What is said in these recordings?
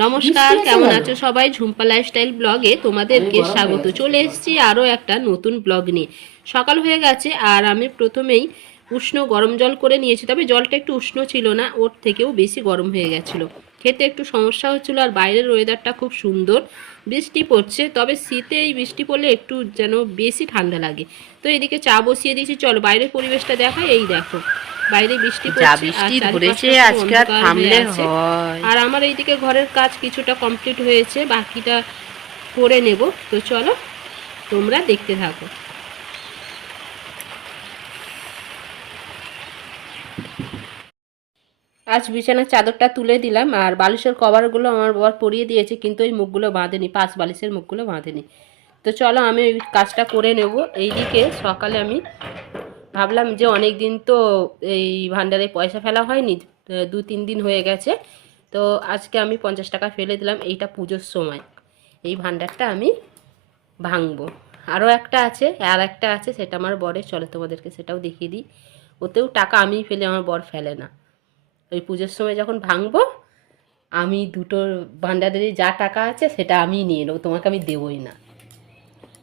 নমস্কার, কেমন আছো সবাই? ঝুম্পা লাইফস্টাইল ব্লগে তোমাদেরকে স্বাগত। চলে এসেছি আরও একটা নতুন ব্লগ নিয়ে। সকাল হয়ে গেছে আর আমি প্রথমেই উষ্ণ গরম জল করে নিয়েছি, তবে জলটা একটু উষ্ণ ছিল না, ওর থেকেও বেশি গরম হয়ে গেছিলো, খেতে একটু সমস্যা হচ্ছিলো। আর বাইরের ওয়েদারটা খুব সুন্দর, বৃষ্টি পড়ছে, তবে শীতে এই বৃষ্টি পড়লে একটু যেন বেশি ঠান্ডা লাগে। তো এদিকে চা বসিয়ে দিয়েছি, চলো বাইরের পরিবেশটা দেখাই। এই দেখো বাইরে বৃষ্টি পড়ছে আর চারিপাশটা আজকে আর থামলে হয়। আর আমার এইদিকে ঘরের কাজ কিছুটা কমপ্লিট হয়েছে, বাকিটা করে নেব। তো চলো তোমরা দেখতে থাকো। আজ বিছানার চাদরটা তুলে দিলাম আর বালিশের কভারগুলো আমার বর পরিয়ে দিয়েছে, কিন্তু এই মুখগুলো বাঁধেনি, পাঁচ বালিশের মুখগুলো বাঁধেনি। তো চলো আমি ওই কাজটা করে নেব। এইদিকে সকালে আমি ভাবলাম যে অনেক দিন তো এই ভান্ডারে পয়সা ফেলা হয়নি, 2-3 দিন হয়ে গেছে, তো আজকে আমি 50 টাকা ফেলে দিলাম। এইটা পুজোর সময় এই ভান্ডারটা আমি ভাঙবো। আরও একটা আছে, আর একটা আছে, সেটা আমার বরের, চলো তোমাদেরকে সেটাও দেখিয়ে দিই। ওতেও টাকা আমিই ফেলে, আমার বর ফেলে না। ওই পুজোর সময় যখন ভাঙবো আমি দুটো ভান্ডারেরই যা টাকা আছে সেটা আমিই নিয়ে নেবো, তোমাকে আমি দেবই না।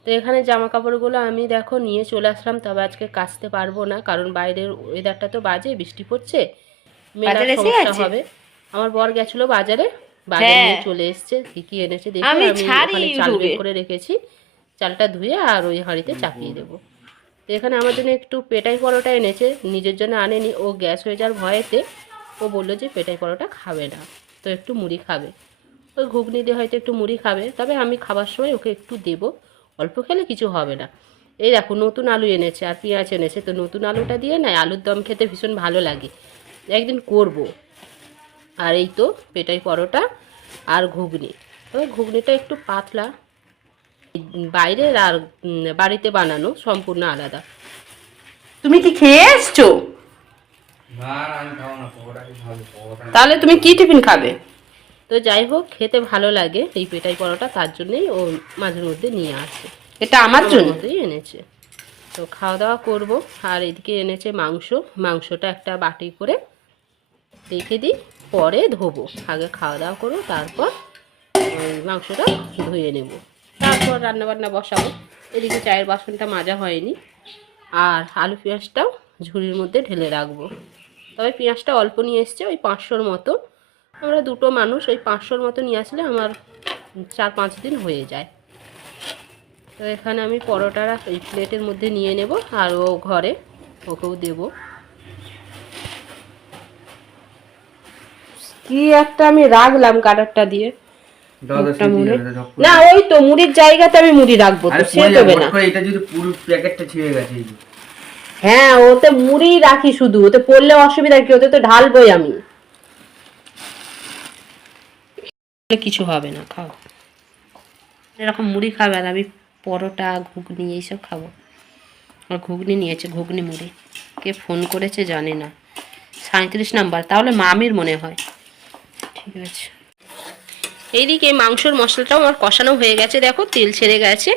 তো এখানে জামা কাপড়গুলো আমি দেখো নিয়ে চলে আসলাম, তবে আজকে কাচতে পারবো না, কারণ বাইরের ওয়েদারটা তো বাজে, বৃষ্টি পড়ছে, মেলার সমস্যা হবে। আমার বর গেছিলো বাজারে, বাজারে নিয়ে চলে এসছে। কি এনেছে দেখি। আমি ওখানে চাল বের করে রেখেছি, চালটা ধুয়ে আর ওই হাঁড়িতে চাপিয়ে দেবো। তো এখানে আমার জন্য একটু পেটাই পরোটা এনেছে, নিজের জন্য আনেনি, ও গ্যাস হয়ে যাওয়ার ভয়েতে ও বললো যে পেটাই পরোটা খাবে না, তো একটু মুড়ি খাবে। ওই ঘুগনি দিয়ে হয়তো একটু মুড়ি খাবে, তবে আমি খাবার সময় ওকে একটু দেবো, অল্প খেলে কিছু হবে না। এই দেখো নতুন আলু এনেছে আর পেঁয়াজ এনেছে, তো নতুন আলুটা দিয়ে না আলুর দম খেতে ভীষণ ভালো লাগে, একদিন করব। আর এই তো পেটাই পরোটা আর ঘুগনি, তবে ঘুগনিটা একটু পাতলা, বাইরের আর বাড়িতে বানানো সম্পূর্ণ আলাদা। তুমি কি খেয়ে এসছো? তাহলে তুমি কি টিফিন খাবে? তো যাই হোক, খেতে ভালো লাগে এই পেটাই পরোটা, তার জন্যই ও মাঝে মধ্যে নিয়ে আসে, এটা আমার জন্যই এনেছে। তো খাওয়া দাওয়া করবো। আর এদিকে এনেছে মাংস, মাংসটা একটা বাটি করে রেখে দিই, পরে ধোবো। আগে খাওয়া দাওয়া করবো, তারপর ওই মাংসটা ধুয়ে নেব, তারপর রান্নাবান্না বসাবো। এদিকে চায়ের বাসনটা মাজা হয়নি, আর আলু পেঁয়াজটাও ঝুড়ির মধ্যে ঢেলে রাখবো। তবে পেঁয়াজটা অল্প নিয়ে এসছে, ওই 500-র মতো, আমরা দুটো মানুষ, ওই 500-র মতো নিয়ে আসলে আমার 4-5 দিন হয়ে যায়। তো এখানে আমি পরোটাটা এই প্লেটের মধ্যে নিয়ে নেব, আর ও ঘরে ওকেও দেব। কি একটা আমি রাখলাম কাটারটা দিয়ে, না ওই তো মুড়ির জায়গাতে আমি মুড়ি রাখবো, তো সে দেবে না। এটা যদি পুরো প্যাকেটটা ছিঁড়ে গেছে। হ্যাঁ, ওতে মুড়ি রাখি শুধু, ওতে পড়লে অসুবিধা কি, ওতে তো ঢালবই আমি, কিছু হবে না, খাও। এরকম মুড়ি খাবে, আর আমি পরোটা ঘুগনি এইসব খাবো। আর ঘুগনি নিয়েছে, ঘুগনি মুড়ি। কে ফোন করেছে জানি না, 37 নাম্বার, তাহলে মামির মনে হয়। ঠিক আছে, এইদিকে মাংসর মশলাটাও আমার কষানো হয়ে গেছে, দেখো তেল ছেড়ে গেছে।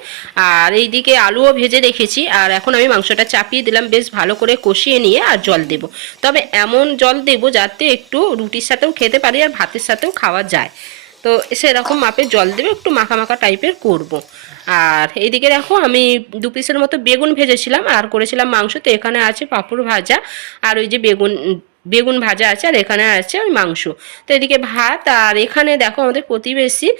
আর এইদিকে আলুও ভেজে রেখেছি, আর এখন আমি মাংসটা চাপিয়ে দিলাম, বেশ ভালো করে কষিয়ে নিয়ে আর জল দেব। তবে এমন জল দেব যাতে একটু রুটির সাথেও খেতে পারি আর ভাতের সাথেও খাওয়া যায়, তো সেরকম মাপে জল দেবে, একটু মাখা মাখা টাইপের করব। আর এইদিকে দেখো আমি 2 পিসের মতো বেগুন ভেজেছিলাম আর করেছিলাম মাংস। তো এখানে আছে পাঁপড় ভাজা, আর ওই যে বেগুন ভাজা আছে, আর এখানে আছে ওই মাংস। তো এদিকে ভাত, আর এখানে দেখো আমাদের প্রতিবেশী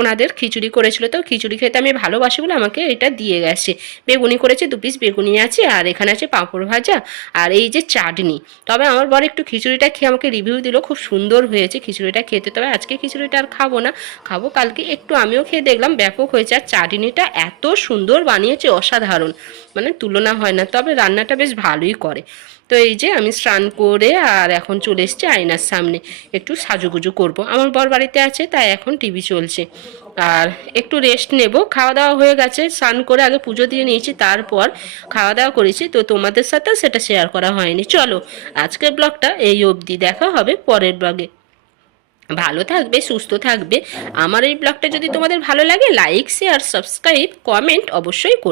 ওনাদের খিচুড়ি করেছিল, তো খিচুড়ি খেতে আমি ভালোবাসি বলে আমাকে এটা দিয়ে গেছে। বেগুনি করেছে, 2 পিস বেগুনি আছে, আর এখানে আছে পাঁপড় ভাজা, আর এই যে চাটনি। তবে আমার বর একটু খিচুড়িটা খেয়ে আমাকে রিভিউ দিল, খুব সুন্দর হয়েছে খিচুড়িটা খেতে। তবে আজকে খিচুড়িটা আর খাবো না, খাবো কালকে। একটু আমিও খেয়ে দেখলাম, ব্যাপক হয়েছে। আর চাটনিটা এত সুন্দর বানিয়েছে, অসাধারণ, মানে তুলনা হয় না। তবে রান্নাটা বেশ ভালোই করে। তো এই যে আমি স্নান করে আর এখন চলে এসেছি আয়নার সামনে, একটু সাজুগুজু করব। আমার বর বাড়িতে আছে, তাই এখন টিভি চলছে, আর একটু রেস্ট নেব। খাওয়া দাওয়া হয়ে গেছে, স্নান করে আগে পুজো দিয়ে নিয়েছি, তারপর খাওয়া দাওয়া করেছি। তো তোমাদের সাথেও সেটা শেয়ার করা হয়নি। চলো আজকের ব্লগটা এই অবধি, দেখা হবে পরের ব্লগে। ভালো থাকবে, সুস্থ থাকবে। আমার এই ব্লগটা যদি তোমাদের ভালো লাগে, লাইক, শেয়ার, সাবস্ক্রাইব, কমেন্ট অবশ্যই করবে।